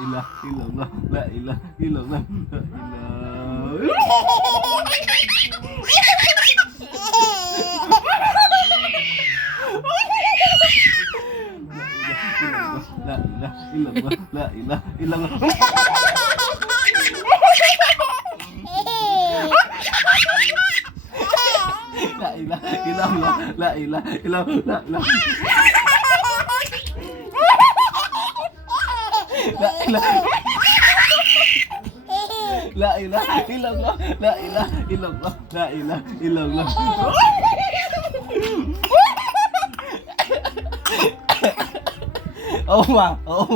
ilah illallah, la ilah illallah, la ilah. La ilah illallah, la ilah illallah. La ilah illallah, la ilah illallah, la La ilaha illallah, la ilaha illallah, la ilaha illallah. Oo ma, oo.